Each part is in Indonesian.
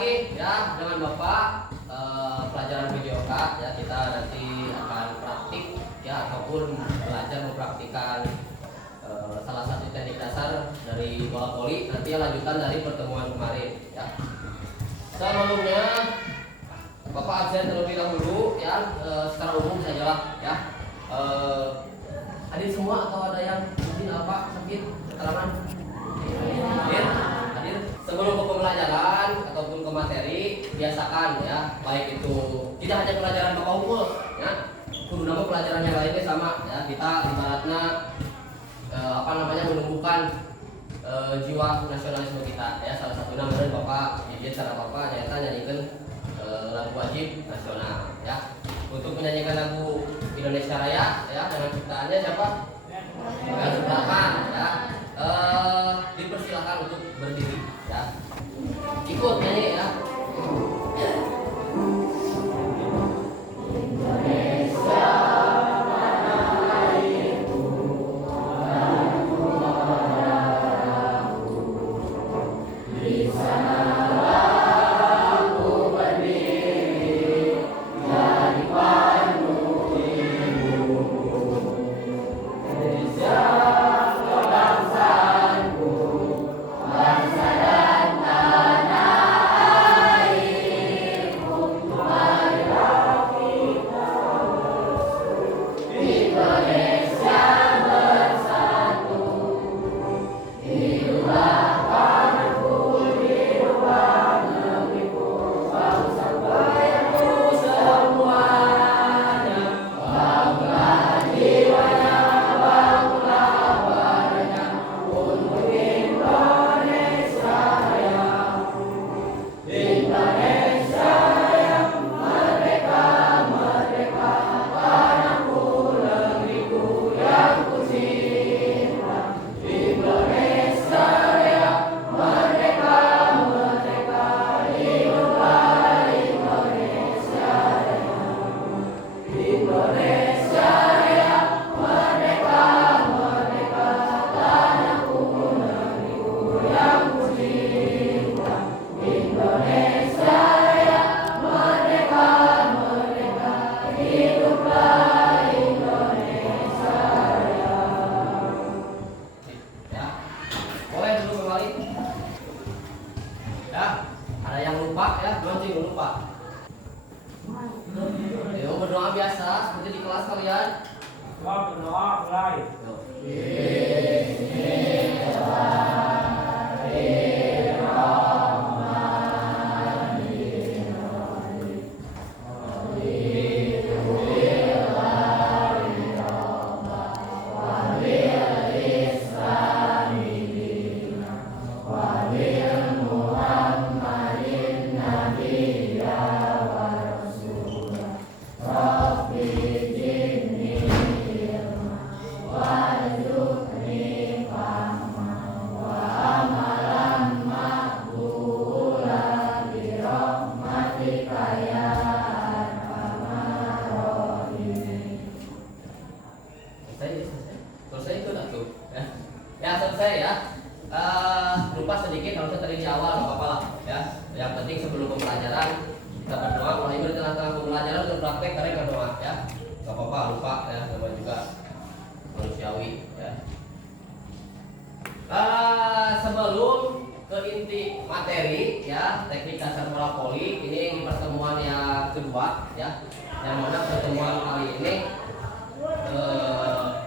lagi ya dengan Bapak pelajaran video card ya, kita nanti akan praktik ya ataupun belajar mempraktikkan salah satu teknik dasar dari bola voli, nanti lanjutan dari pertemuan kemarin ya. Sebelumnya Bapak absen terlebih dahulu ya, secara umum sajalah ya. Hadir semua atau ada yang mungkin apa sakit keterangan? Hadir. Sebelum ke pembelajaran ataupun ke materi, biasakan ya, baik itu tidak hanya pelajaran Bapak unggul ya, kudu nama pelajaran yang lainnya sama ya. Kita ibaratnya menumbuhkan jiwa nasionalisme kita ya. Salah satunya menurut Bapak jadi cara Bapak nyata nyanyikan lagu wajib nasional ya. Untuk menyanyikan lagu Indonesia Raya ya dengan ciptaannya siapa? Gagal Subratman ya. Dipersilakan untuk berdiri ya. Ikut nyanyi ya. Berdoa biasa seperti di kelas kalian. Berdoa mulai. Selesai itu tuh ya selesai ya. Lupa sedikit harusnya tadi di awal nggak apa-apa lah ya. Yang penting sebelum pembelajaran kita berdoa. Kalau ini di tengah-tengah pembelajaran untuk praktek karena nggak doa ya, nggak apa-apa, lupa ya, namanya juga manusiawi ya. Sebelum ke inti materi ya, teknik dasar bola voli ini di pertemuan yang kedua ya, yang mana pertemuan kali ini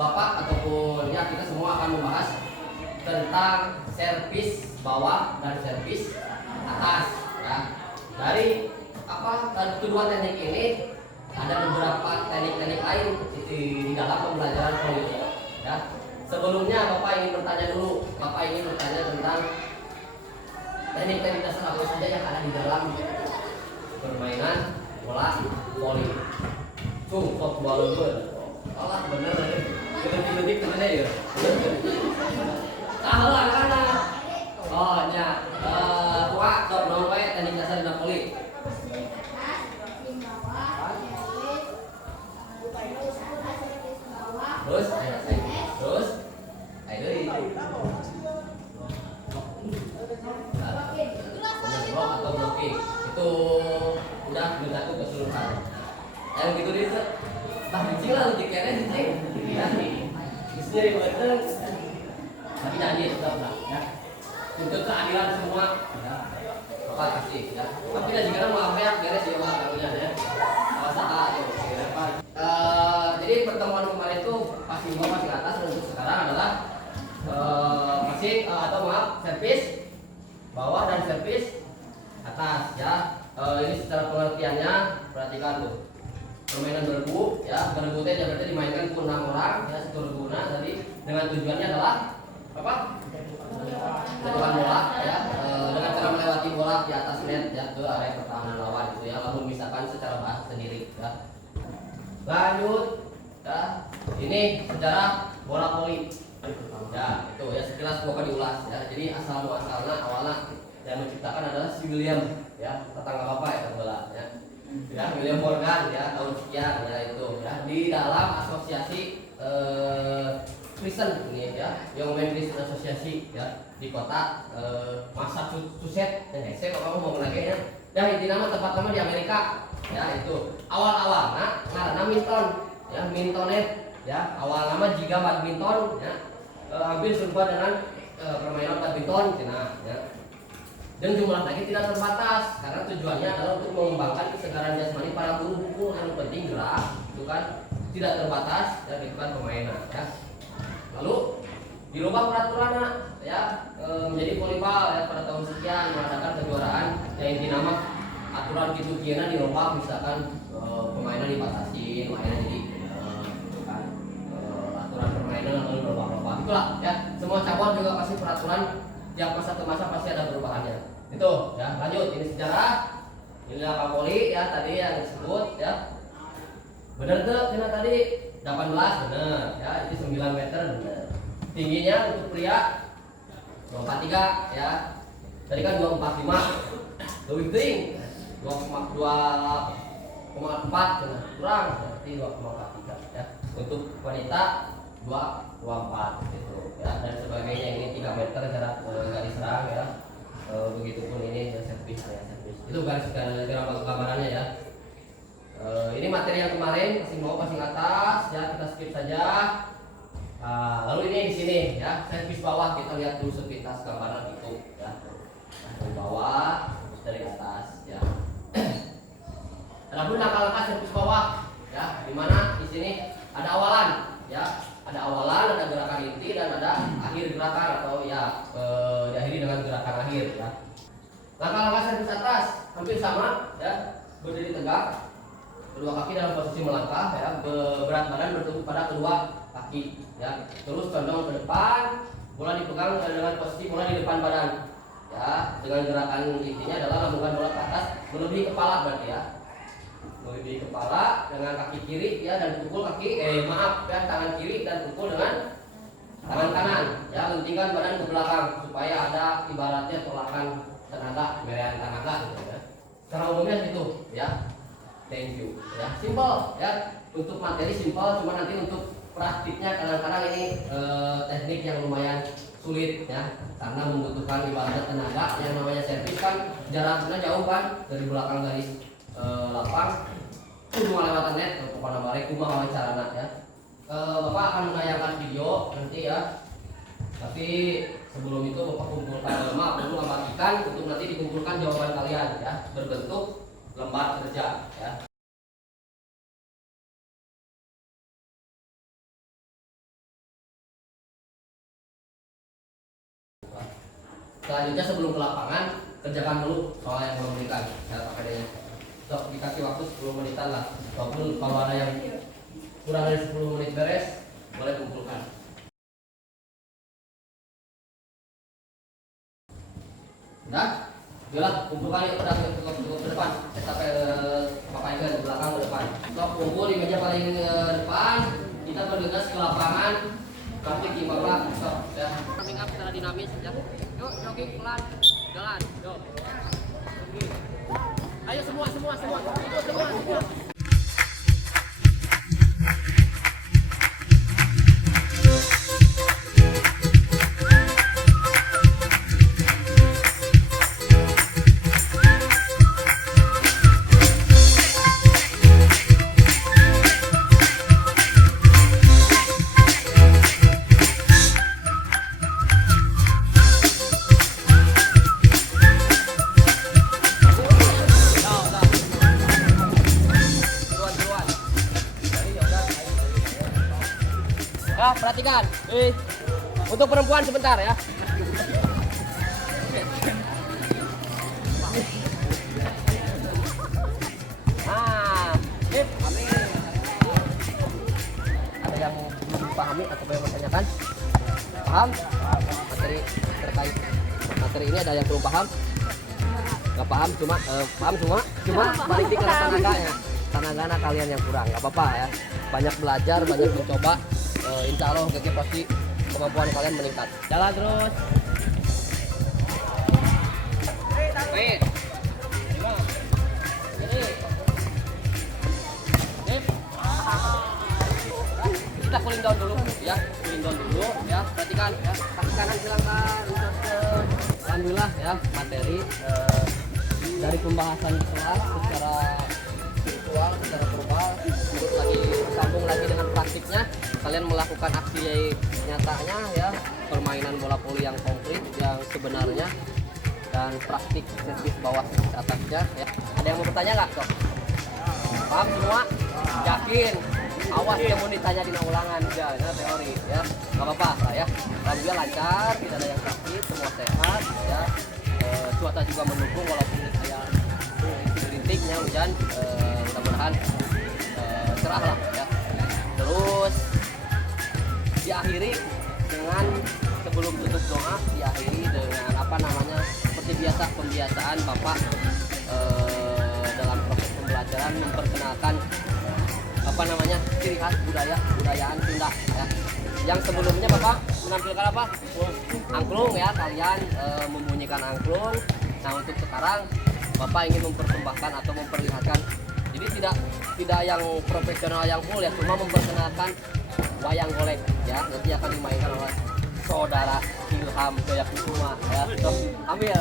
Bapak ataupun ya kita semua akan membahas tentang servis bawah dan servis atas ya. Dari kedua teknik ini ada beberapa teknik-teknik lain di dalam pembelajaran voli ya. Sebelumnya Bapak ingin bertanya dulu, Bapak ingin bertanya tentang teknik-teknik dasar apa saja yang ada di dalam permainan bola voli. Sok bola Allah bener nih. Detik-detik kemana ya? Lah kana. Oh nya. Tua sok nomor teknik dasar di voli. Terus ayo blok atau blocking. udah mencakup keseluruhan. Yang gitu dia tak kecil lah di kere di sini. Ya, istri bener. Tapi janji tetap lah ya. Untuk keadilan semua ya. Bapak kasih ya. Tapi dan jika mau apa ya beres ya Pak karunya ya. Saat jadi pertemuan kemarin itu pasti bawah masih atas dan untuk sekarang adalah servis bawah dan servis atas ya. Ini secara pengertiannya perhatikan tuh. Permainan bergu ya, bergu itu berarti dimainkan pun 6 orang ya, satu berguna tadi dengan tujuannya adalah apa? Jatuhkan bola ya, dengan cara melewati bola di atas net ya ke area pertahanan lawan itu ya, lalu misalkan secara bahas sendiri ya. Lanjut ya, ini sejarah bola voli ya, itu ya sekilas pokoknya diulas ya. Jadi asal muasalnya awalnya yang menciptakan adalah si William ya, tetangga bapak ya bola ya. Ya, William Morgan ya, tahun sekian ya itu ya, di dalam asosiasi Kristen ini ya, Young Men Christian Association ya, di kota Massachusetts dan saya kalau mau menagihnya ya, intinya tempat nama di Amerika ya. Itu awal karena Minton ya, Mintonet ya, awal nama jika badminton ya, hampir serupa dengan permainan badminton cina ya. Dan jumlah lagi tidak terbatas karena tujuannya adalah untuk mengembangkan kesegaran jasmani para guru buku. Yang penting gerak itu kan tidak terbatas dan itu kan permainan ya. Lalu dirubah peraturan ya, menjadi volleyball ya, pada tahun sekian mengadakan kejuaraan yang inti nama aturan gitu kiana dirubah, misalkan permainan dibatasi, mainan jadi aturan permainan lalu berubah-ubah itulah ya. Semua cabang juga pasti peraturan tiap masa ke masa pasti ada perubahannya. Itu ya, lanjut ini sejarah. Ini apa voli ya tadi yang disebut ya. Benar tuh kena tadi 18 benar ya, ini 9 meter benar. Tingginya untuk pria 243 ya. Tadi kan 245. Lebih tinggi 2,4 benar. Kurang berarti 2,43 ya. Untuk wanita 224 gitu ya, dan sebagainya. Ini 3 meter jarak garis serang ya. Begitupun ini servis ya, servis. Itu garis gambarannya ya. Ini materi yang kemarin passing bawah passing atas ya, kita skip saja. Lalu ini di sini ya, servis bawah, kita lihat dulu sepintas gambaran itu ya. Dari bawah terus dari atas ya. Adapun langkah-langkah servis bawah ya, di mana di sini ada awalan ya. Ada awalan, ada gerakan inti dan ada akhir gerakan atau ya diakhiri dengan gerakan akhir ya. Langkah-langkah servis atas hampir sama ya, berdiri tegak, kedua kaki dalam posisi melangkah ya, berat badan bertumpu pada kedua kaki ya. Terus condong ke depan, bola dipegang dengan posisi bola di depan badan ya. Dengan gerakan intinya adalah lambungkan bola ke atas melebihi kepala berarti ya. Melebihi kepala dengan kaki kiri ya, dan pukul tangan kiri dan pukul dengan tangan kanan ya. Lentingkan badan ke belakang supaya ada ibaratnya tolakan tenaga, berian tenaga gitu ya. Secara umumnya gitu ya. Thank you ya, simple ya. Untuk materi simple, cuma nanti untuk praktiknya kadang-kadang ini teknik yang lumayan sulit ya, karena membutuhkan ibaratnya tenaga. Yang namanya servis kan jaraknya jauh kan, dari belakang garis lapang cuma lewatan net. Kepada balik kumaha wawancara ya. Bapak akan menayangkan video nanti ya, tapi sebelum itu Bapak kumpulkan perlu membagikan untuk nanti dikumpulkan jawaban kalian ya, berbentuk lembar kerja ya. Selanjutnya sebelum ke lapangan, kerjakan dulu soal yang belum berikan ya, pakainya. Sok dikasih waktu 10 menitan lah. Walaupun kalau ada yang kurang dari 10 menit beres, boleh kumpulkan. Udah? Yalah, kumpulkan yuk, udah cukup ke depan. Saya sampai Bapak Ikan ke belakang ke depan. Sok kumpul di meja paling depan. Kita bergegas ke lapangan. Praktik di bawah. Sok ya. Warming up secara dinamis ya. Yuk, jogging pelan. Jalan. Yuk. Ayo semua. Ikut semua. perhatikan. Untuk perempuan sebentar ya. Nah, sip, amin. Ada yang belum pahami atau yang bertanyakan? Paham? Materi terkait materi ini ada yang belum paham? Gak paham paham cuma balik di kelas tenaganya kalian yang kurang, nggak apa-apa ya, banyak belajar, banyak mencoba, insya Allah GG pasti kemampuan kalian meningkat. Jalan terus. Baik. Kita cooling down dulu ya, perhatikan ya, kaki kanan silangkan. Alhamdulillah ya, materi dari pembahasan kelas secara virtual, secara verbal, terus lagi sambung lagi dengan praktiknya, kalian melakukan aksi nyatanya ya, permainan bola voli yang konkret yang sebenarnya, dan praktik servis bawah atasnya ya. Ada yang mau bertanya nggak kok? Paham semua? Yakin? Awas dia mau ditanya di ulangan ya, teori ya, nggak apa-apa lah ya. Alhamdulillah lancar, tidak ada yang sakit, semua sehat ya. Cuaca juga mendukung walaupun saya rintiknya hujan, mudah-mudahan cerah lah ya. Terus diakhiri dengan, sebelum tutup doa, diakhiri dengan apa namanya, seperti biasa pembiasaan Bapak dalam proses pembelajaran memperkenalkan apa namanya, ciri khas budayaan Sunda ya. Yang sebelumnya Bapak menampilkan apa? Angklung ya, kalian membunyikan angklung. Nah untuk sekarang Bapak ingin mempersembahkan atau memperlihatkan, jadi tidak yang profesional yang full ya, cuma memperkenalkan wayang golek ya, nanti akan dimainkan oleh saudara Ilham Jayakusuma ya. So, ambil ya.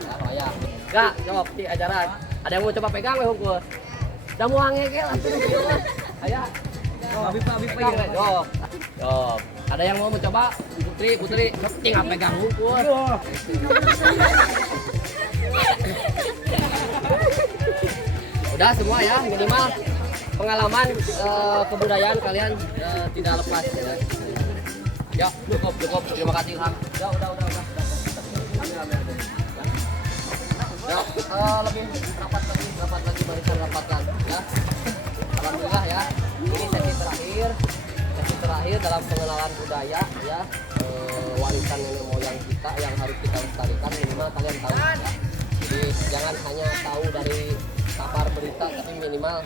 Ya wayang. Gak jawab di ajaran. Ada yang mau coba pegang weh hukum? Udah mau angge lah. Ayo. Abi pegang. Yo. Ada yang mau mencoba? Putri, tinggal pegang hukum. Udah semua ya, minimal pengalaman kebudayaan kalian tidak lepas ya. Ya, cukup. Terima kasih Ilham. Ya, udah. Ya, lebih rapat lagi barisan rapatkan ya. Alhamdulillah ya. Ini sesi terakhir dalam pengenalan budaya ya, warisan nenek moyang kita yang harus kita lestarikan, minimal kalian tahu ya. Jadi jangan hanya tahu dari kabar berita, tapi minimal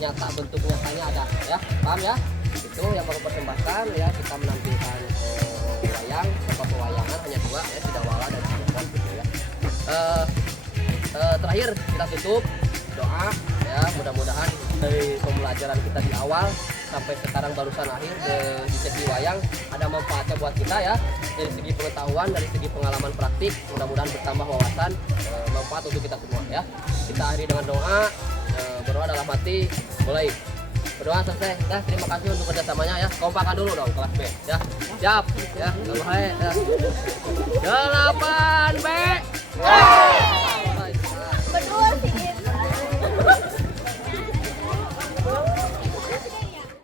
nyata, bentuk nyatanya ada ya. Paham ya? Itu yang baru persembahkan ya, kita menampilkan wayang, pewayangan hanya dua ya, Sidawala dan Cirebon gitu ya. Terakhir kita tutup doa ya, mudah-mudahan dari pembelajaran kita di awal sampai sekarang barusan akhir di sesi wayang ada manfaatnya buat kita ya, dari segi pengetahuan, dari segi pengalaman praktik, mudah-mudahan bertambah wawasan, manfaat untuk kita semua ya. Kita akhiri dengan doa, berdoa dalam hati, mulai berdoa selesai. Nah, terima kasih untuk kerjasamanya ya. Kompakan dulu dong kelas B ya. Siap ya. Nggak bahaya ya. Delapan.